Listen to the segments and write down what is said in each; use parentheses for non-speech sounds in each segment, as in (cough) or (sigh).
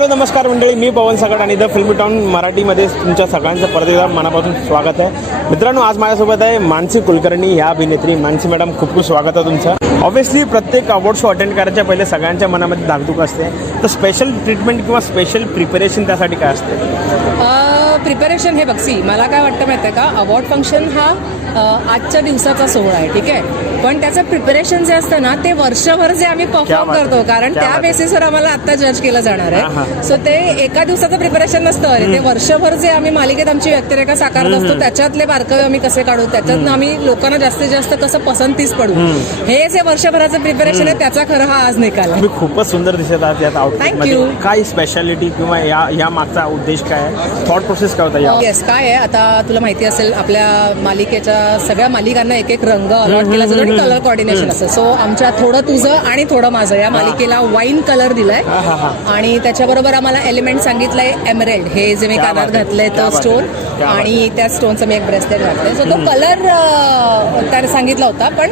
Hello नमस्कार मंडळी मी पवन सगड आणि द फिल्म टाऊन मराठीमध्ये तुमच्या सगळ्यांचं परत एकदा मनापासून स्वागत आहे. मित्रांनो आज माझ्यासोबत आहे मानसी कुलकर्णी या अभिनेत्री. मानसी मॅडम खूप खूप स्वागत आहे तुमचं. ऑब्व्हियसली प्रत्येक अवॉर्ड शो अटेंड करायच्या पहिले सगळ्यांच्या मनामध्ये धाकधूक असते. तर स्पेशल ट्रीटमेंट किंवा स्पेशल प्रिपरेशन त्यासाठी काय असते? प्रिपरेशन हे बघ सी मला काय वाटतं माहिती आहे का? अवॉर्ड फंक्शन हा आजच्या दिवसाचा सोहळा आहे ठीक आहे? पण त्याचं प्रिपरेशन जे असतं ना ते वर्षभर जे आम्ही परफॉर्म. करतो कारण त्या. बेसिसवर आम्हाला आता जज केलं जाणार आहे. सो ते एका दिवसाचं प्रिपरेशन नसतं अरे ते वर्षभर जे आम्ही मालिकेत आमची व्यक्तिरेखा साकारत असतो त्याच्यातले बारकावे आम्ही कसे काढू त्याच्यातनं आम्ही लोकांना जास्तीत जास्त कसं पसंतीस पडू? हे जे वर्षभराचं प्रिपरेशन आहे त्याचा खरं हा आज निकाल आहे. तुम्ही खूपच सुंदर दिसत आहात यात you. काय स्पेशालिटी किंवा या या मागचा उद्देश काय थॉट प्रोसेस काय होता या? येस काय आहे? आता तुला माहिती असेल आपल्या मालिकेच्या सगळ्या मालिकांना एक एक रंग अलॉट केला जातो आणि कलर कॉर्डिनेशन असतं. सो आमच्या थोडं तुझं आणि थोडं माझं या मालिकेला वाईन कलर दिलाय. आणि त्याच्याबरोबर आम्हाला एलिमेंट सांगितलंय एमरेल्ड हे जे मी कानात घातलंय तो स्टोन आणि त्या स्टोनचं मी एक ब्रेसलेट घातलंय. सो तो कलर त्याने सांगितला होता पण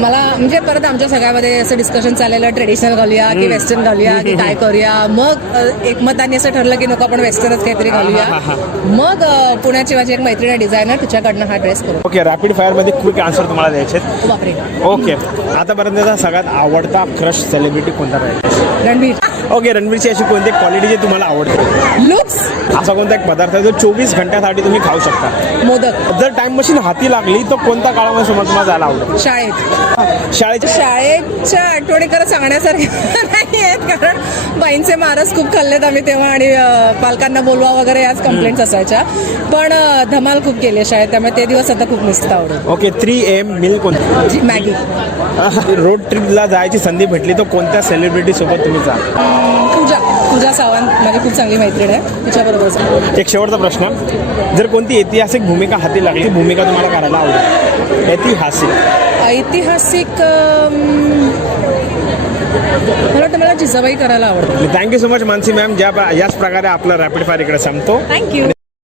मला म्हणजे परत आमच्या सगळ्यामध्ये असं डिस्कशन चाललेलं ट्रेडिशनल घालूया की वेस्टर्न घालूया की काय करूया? मग एकमताने असं ठरलं की नको आपण वेस्टर्नच काहीतरी घालूया. मग पुण्याची माझी एक मैत्रीण डिझायनर तिच्याकडनं हा ड्रेस करू. ओके रॅपिड फायरमध्ये क्विक आन्सर तुम्हाला द्यायचे आहेत. बापरे. ओके आतापर्यंतचा सगळ्यात आवडता क्रश सेलिब्रिटी कोणता राहील? रणबीर. ओके रणवीरची अशी कोणती क्वालिटी जी तुम्हाला आवडते? लुक्स असा कोणता एक पदार्थ आहे जो चोवीस घंट्यासाठी तुम्ही खाऊ शकता? मोदक. जर टाइम मशीन हाती लागली तर कोणत्या काळामध्ये समोर तुम्हाला जायला आवडेल? शाळेत. शाळेच्या शाळेच्या आठवणी खरं सांगण्यासारखे (laughs) नाही आहेत कारण बाईंचे मारस खूप खाल्लेत आम्ही तेव्हा आणि पालकांना बोलवा वगैरे याच कंप्लेंट्स असायच्या. पण धमाल खूप केली शाळेत त्यामुळे ते दिवस आता खूप मिसत आवडेल ओके थ्री एम मिल कोणती? जी मॅगी रोड ट्रिपला जायची संधी भेटली तर कोणत्या सेलिब्रिटी सोबत तुम्ही जा? पूजा पूजा सावंत माझी खूप चांगली मैत्रीण आहे तिच्याबरोबर. एक शेवटचा प्रश्न. जर कोणती ऐतिहासिक भूमिका हाती लागली भूमिका तुम्हाला करायला आवडेल? ऐतिहासिक. ऐतिहासिक मला वाटतं मला जिजाबाई करायला आवडतं. Thank you so much Manasi ma'am ज्या याच प्रकारे आपला रॅपिड फायर इकडे संपतो. थँक्यू